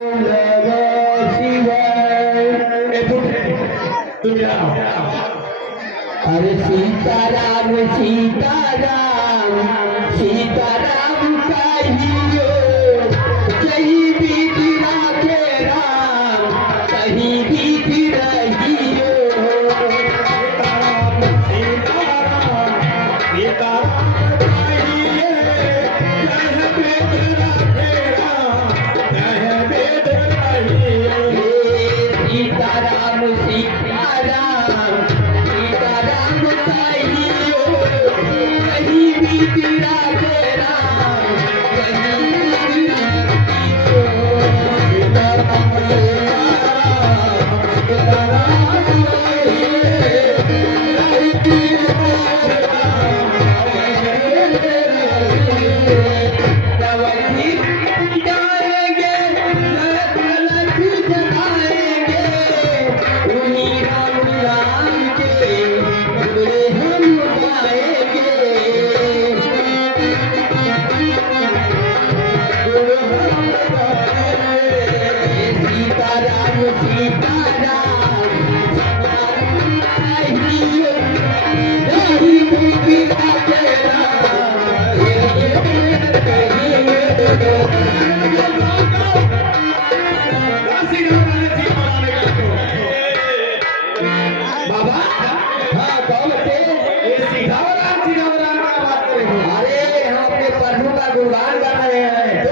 अरे सीताराम सीताराम सीताराम कहियो कहीं बीत राखे राम कहीं बीत रहियो सीताराम सीताराम सीताराम कहियो कहीं बीत राखे राम कहीं बीत गुणगान कर रहे हैं।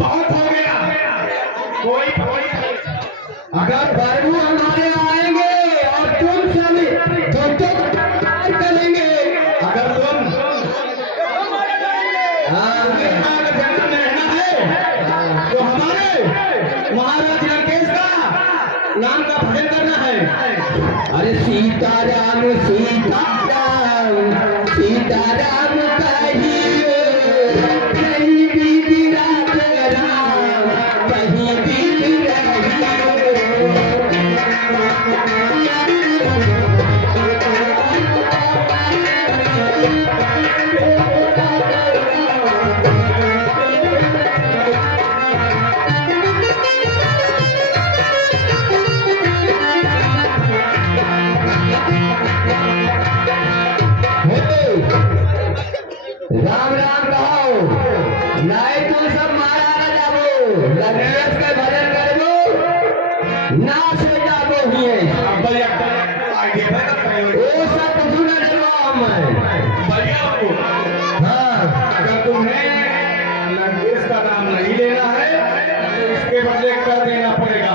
बहुत हो गया। कोई अगर प्रभु हमारे आएंगे और तुम सभी करेंगे अगर तुम जन्म में रहना है तो हमारे महाराज लंकेश का नाम का भजन करना है। अरे सीताराम सीताराम सीताराम कहियो कहीं बीत राखे राम कहीं बीत रहियो राम राम कहो नहीं तुम सब मारा न जाबो लंकेश के भजन करबो नाश हो जाबो हिए ओ सब सुना जवाब में हाँ अगर तुम्हें लंकेश का नाम नहीं लेना है तो इसके बदले कर देना पड़ेगा।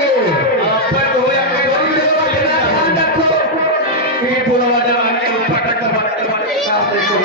आएंगे। पर तो या कोई ध्यान रखो ये बुलावा जवाने ऊपर तक आप देखो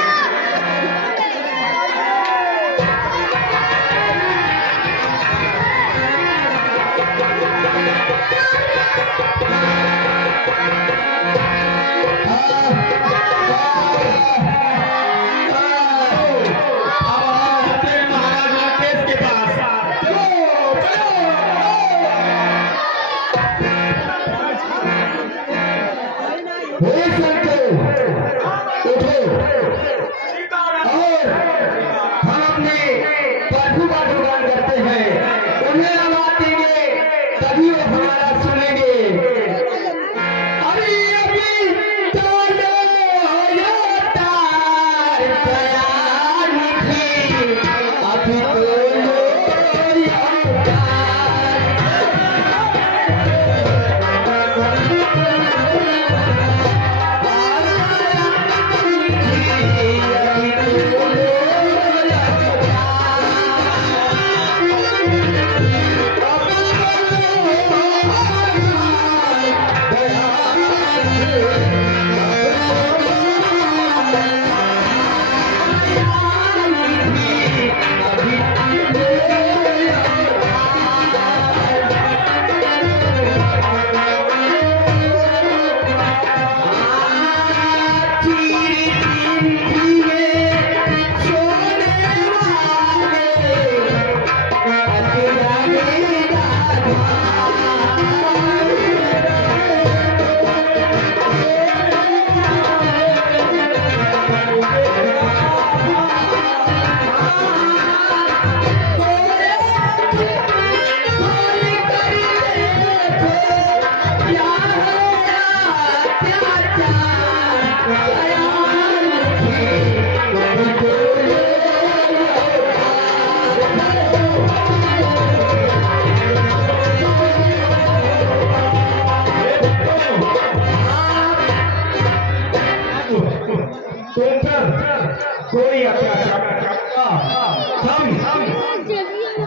कोई हम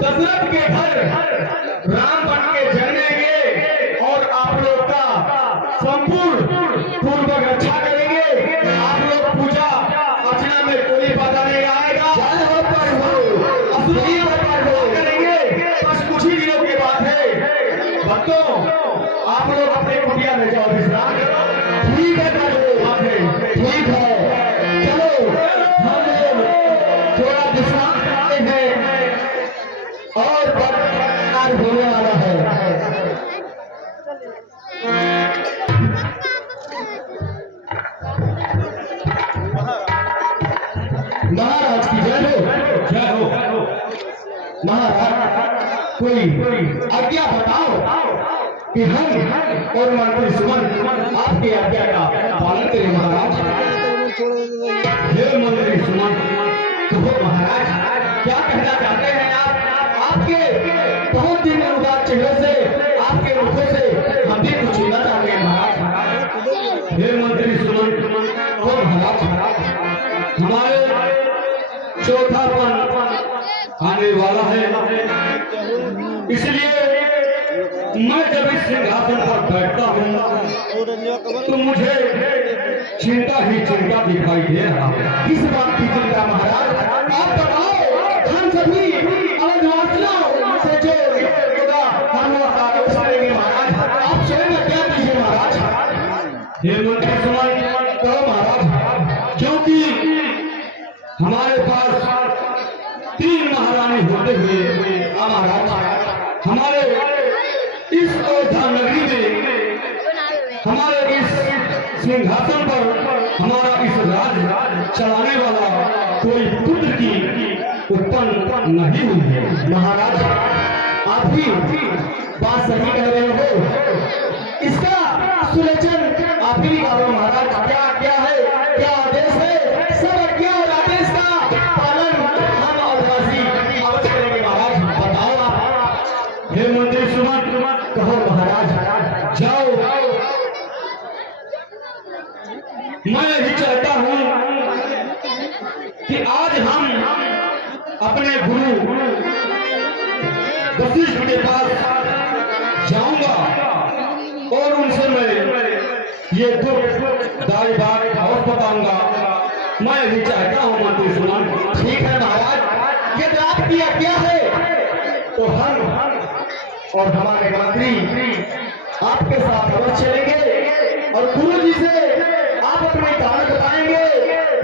दशरथ के घर राम बन के जन्मेंगे और आप लोग का संपूर्ण पूर्वक रक्षा करेंगे। आप लोग पूजा अर्चना में कोई बाधा नहीं आएगा। असुरी पर करेंगे। बस कुछ ही दिनों के बाद है भक्तों, आप लोग अपने कुटिया में जाओ विश्राम करो। ठीक है प्रभु, ठीक है, चलो हम थोड़ा विश्राम करते हैं और कार्य होने वाला है। महाराज की जय हो। महाराज कोई आज्ञा बताओ कि हम और मंत्री सुमन आपकी आज्ञा का पालन करें। महाराज हे मंत्री सुमन, तो महाराज क्या कहना चाहते हैं आप? आपके बहुत दिन बाद चेहरे से, आपके मुखों से हम भी कुछ सुनना चाहते हैं महाराज। हे मंत्री सुमन, तो महाराज हमारे चौथापन आने वाला है, इसलिए मैं जब इस सिंहासन पर बैठता हूँ तो मुझे चिंता ही चिंता दिखाई दे रहा है। किस बात की चिंता महाराज? आप बताओ। हम सभी अवधवासियों से जो हम आरोप करेंगे महाराज, आप स्वयं क्या कीजिए महाराज। हे मंत्री सुमन, कहो महाराज, क्योंकि हमारे पास 3 महारानी होते हुए महाराज हमारे इस अयोध्या नगरी में, हमारे इस सिंहासन पर, हमारा इस राज चलाने वाला कोई पुत्र की उत्पन्न नहीं हुई है। महाराज आप भी बात सही कह रहे हो। इसका सुलोचन आप ही करो महाराज। क्या क्या है, क्या आदेश है, सब आज्ञा और आदेश का पालन हम आदिवासी अवश्य करेंगे महाराज। बताओ आप। हे मंत्री सुमन, कहो महाराज। जाओ, मैं यही चाहता हूँ कि आज हम अपने गुरु वशिष्ठ के पास जाऊंगा और उनसे मैं ये दुखदायी बात और बताऊंगा। मैं भी चाहता हूँ मंत्री सुना। ठीक है महाराज, ये रात की आज्ञा है तो हम और हमारे मंत्री आपके साथ अवश्य चलेंगे और गुरु जी से आप अपने कारण बताएंगे,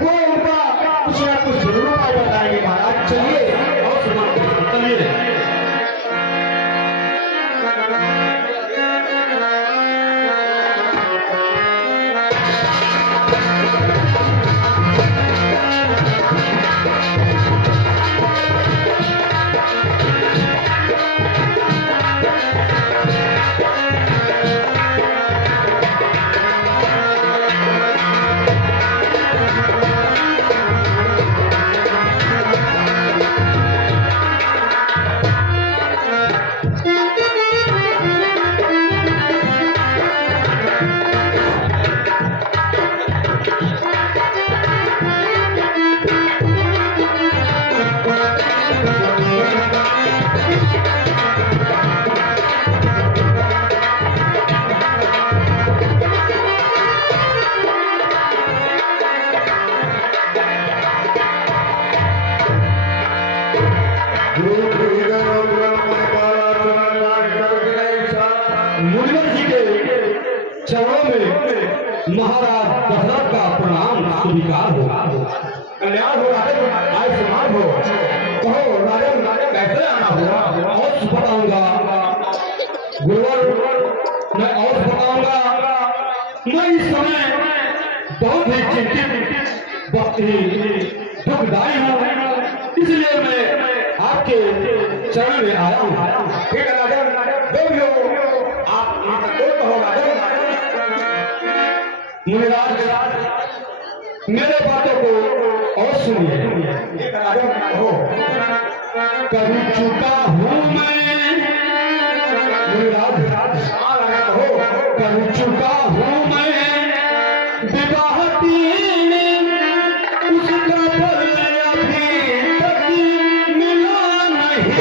वो उनका कुछ ना कुछ जरूर उपाय बताएंगे। महाराज चलिए और सुना, चलिए। मुनिवर जी के चरणों में महाराज दशरथ का प्रणाम स्वीकार हो। कल्याण हो राजन, आय समान हो। कहो राजन, कैसे आना हुआ? और बताऊंगा गुरुवर, मैं और बताऊंगा। मैं इस समय बहुत ही चिंतित, बहुत ही दुखदायी हूँ, इसलिए मैं आपके चरण में आया हूँ। ठीक है राजन, आप कहो राजन। मुनिराज, मेरे बातों को और सुनिए। ठीक है राजन, कहो। कभी चुका हूँ मैं, मुनिराज कहो। कभी चुका हूँ मैं विवाह तीन, उसका फल अभी तक मिला नहीं।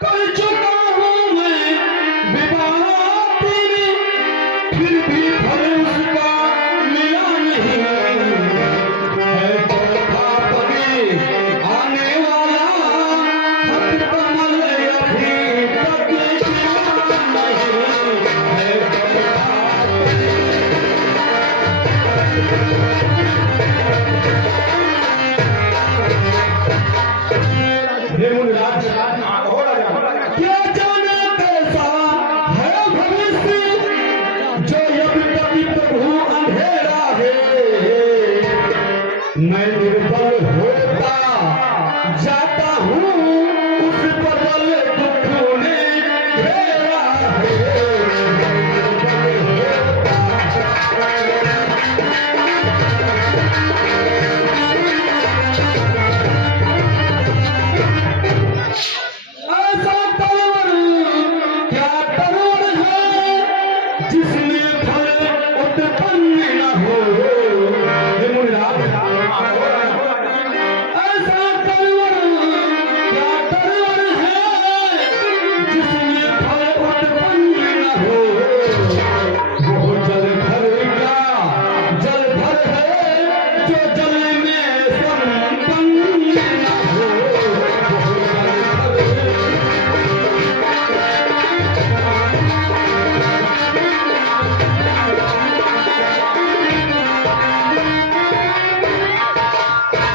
कर चुका हूँ मैं विवाह तेरी, फिर भी फल उसका मिला नहीं। है चौथा परी आने वाला, हथ कमल अभी तक खिला नहीं। है चौथा हे मुनिराज, कहो राजन। क्या जाने कैसा है भविष्य, जो अब तक प्रभु अंधेरा है। मैं निर्बल होता जाता हूँ, उस प्रबल दुख ने घेरा है। ऐसा तरवर क्या तरवर है, जिसमें फल उत्पन्न न हो। हे मुनिराज, ऐसा तरवर क्या तरवर है, जिसमें फल उत्पन्न न हो। वो जलधर का जलधर है, जो जल में संपन्न न हो।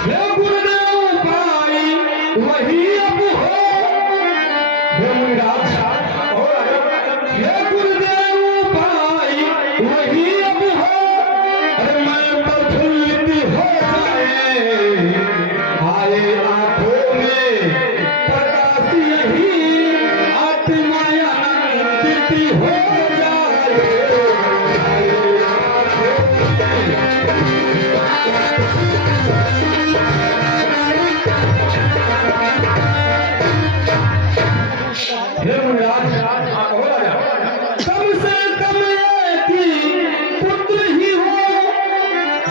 हे गुरुदेव भाई वही अब हो। हे मुनिराज, हे गुरुदेव भाई वही अब हो। अरे मैं प्रफुल्लित हो जाए, आए आंखों में प्रकाश यही, आत्मा आनंदित हो जाए। आए आंखों हे मुनिराज, कम से कम एक ही पुत्र ही हो,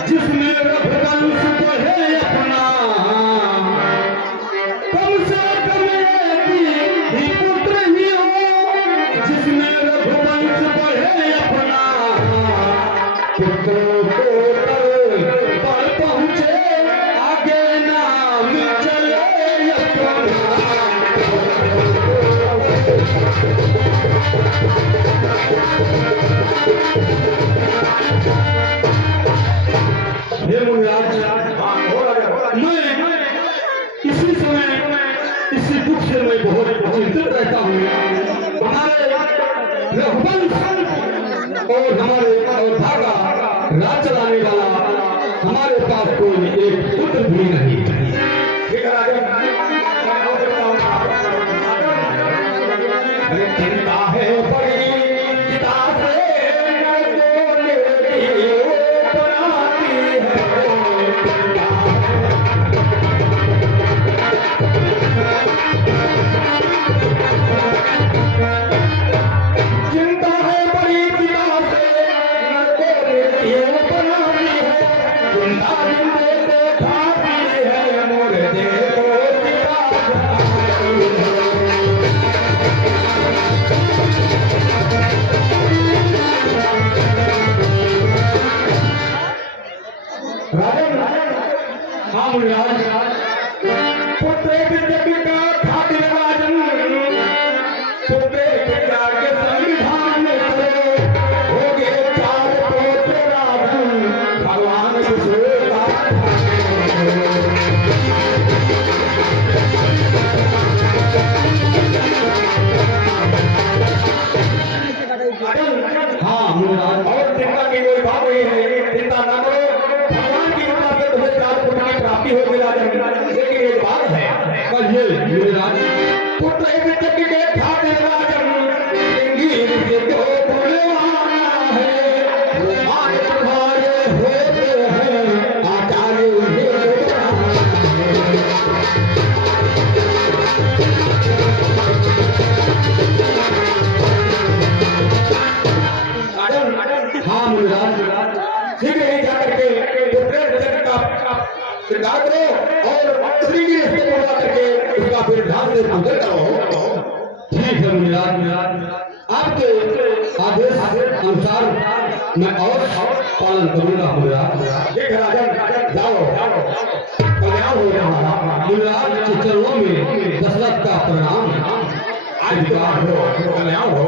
जिसमें जिसमें रघुवंश बढ़े अपना, कम से कम एक ही पुत्र ही हो, जिसमें रघुवंश बढ़े अपना, पुत्रों को पर पहुंचे आगे नाम चले अपना। हे मुनिराज, मैं इसी समय इसी दुख से मैं बहुत चिंतित रहता हूँ। हमारे रघुवंश और हमारे अयोध्या का राज चलाने वाला हमारे पास कोई एक पुत्र भी नहीं। चिंता है बड़ी चिता से आपके आदेश अनुसार मैं और पालन करूंगा। जाओ कल्याण हो रहा मुनिराज के चरणों में दशरथ का प्रणाम। आज कल्याण हो।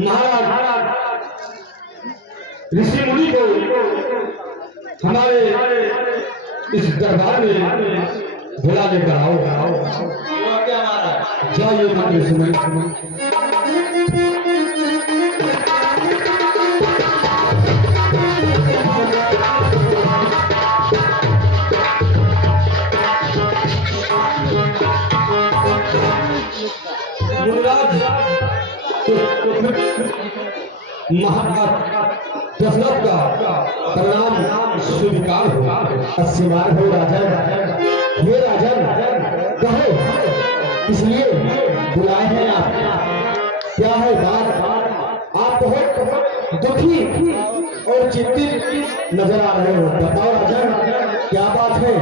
महाराज ऋषि मुनि को हमारे इस दरबार में बुला लेकर आओ। जाइए मंदिर समय दशरथ का प्रणाम स्वीकार हो। आशीर्वाद हो राजन। हे राजन कहो इसलिए बुलाए हैं आप, क्या है बात? आप बहुत दुखी और चिंतित नजर आ रहे हो, बताओ राजन क्या बात है?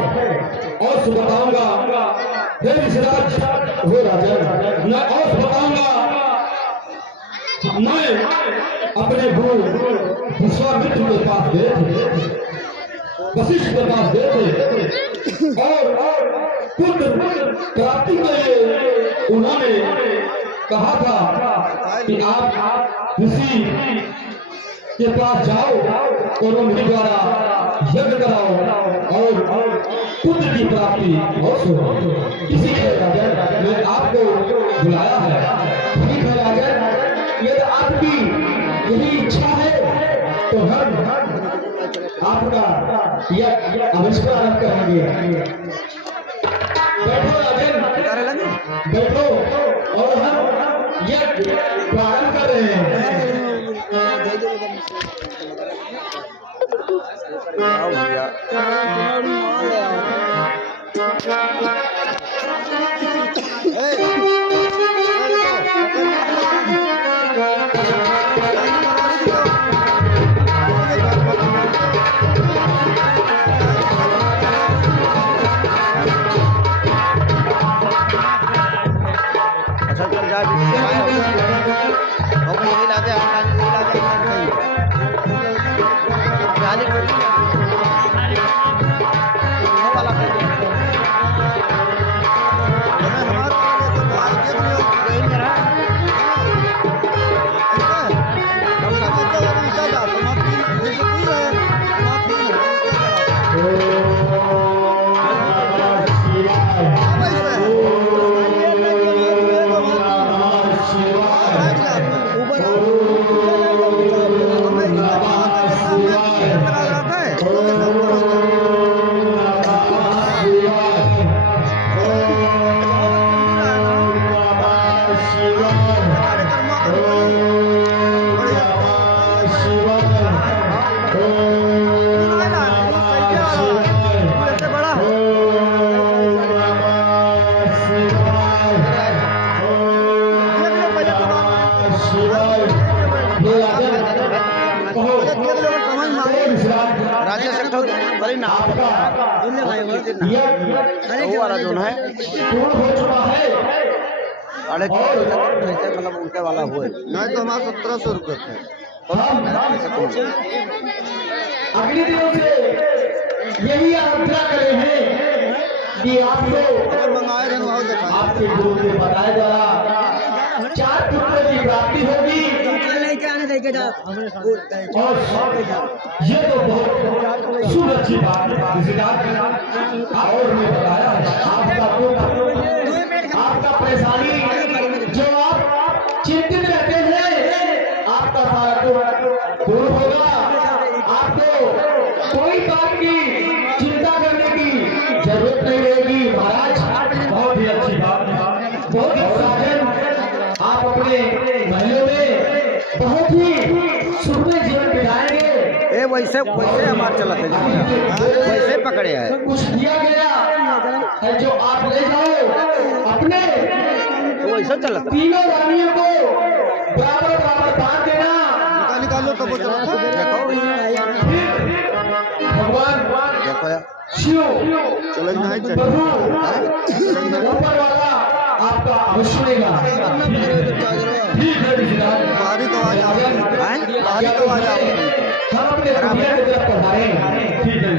और बताऊंगा हे ऋषिराज हो राजन, मैं और बताऊंगा। मैं अपने गुरु विश्वामित्र के पास गए थे, वशिष्ठ के पास गए थे और पुत्र प्राप्ति के लिए उन्होंने कहा था कि आप ऋषि के पास जाओ और उनके द्वारा यज्ञ कराओ और पुत्र की प्राप्ति अवश्य हो। इसी के राजन ने आपको बुलाया है। ठीक है राजन, यदि आपकी यही इच्छा है तो हम आपका यह आविष्कार करेंगे। बैठो राजन, बैठो और हम यह प्रारंभ कर रहे हैं। मतलब उनके वाला हुए नहीं तो हमारा 1700 रुपये थे। अगले दिनों से यही आराधना करे हैं कि आपको मंगाए रहे आपके गुरु से बताया जा 4 पुत्रों की प्राप्ति होगी। ये तो बहुत शुभ अच्छी बात है। और मैं बताया आपका परेशानी जो आप चिंतित रहते हैं आपका सारा दूर होगा। आपको कोई बात की चिंता करने की जरूरत नहीं रहेगी महाराज। बहुत ही अच्छी बात है। बहुत राजन, आप अपने महलों में बहुत ही सुखमय जीवन बिताएंगे। वैसे हमारे चला वैसे पकड़े है। कुछ दिया गया है जो आप ले जाओ अपने तो वैसे चला तीनों रानियों को बराबर बराबर बांट देना। निकालो तो भगवान शिव चलो नहीं प्रभु ऊपर वाला आपका अवश्य लेगा। बाहरी तो आ जाओ, बाहरी तो आ जाओ। हम अपने दुनिया की तरफ पढ़ाएं। ठीक है।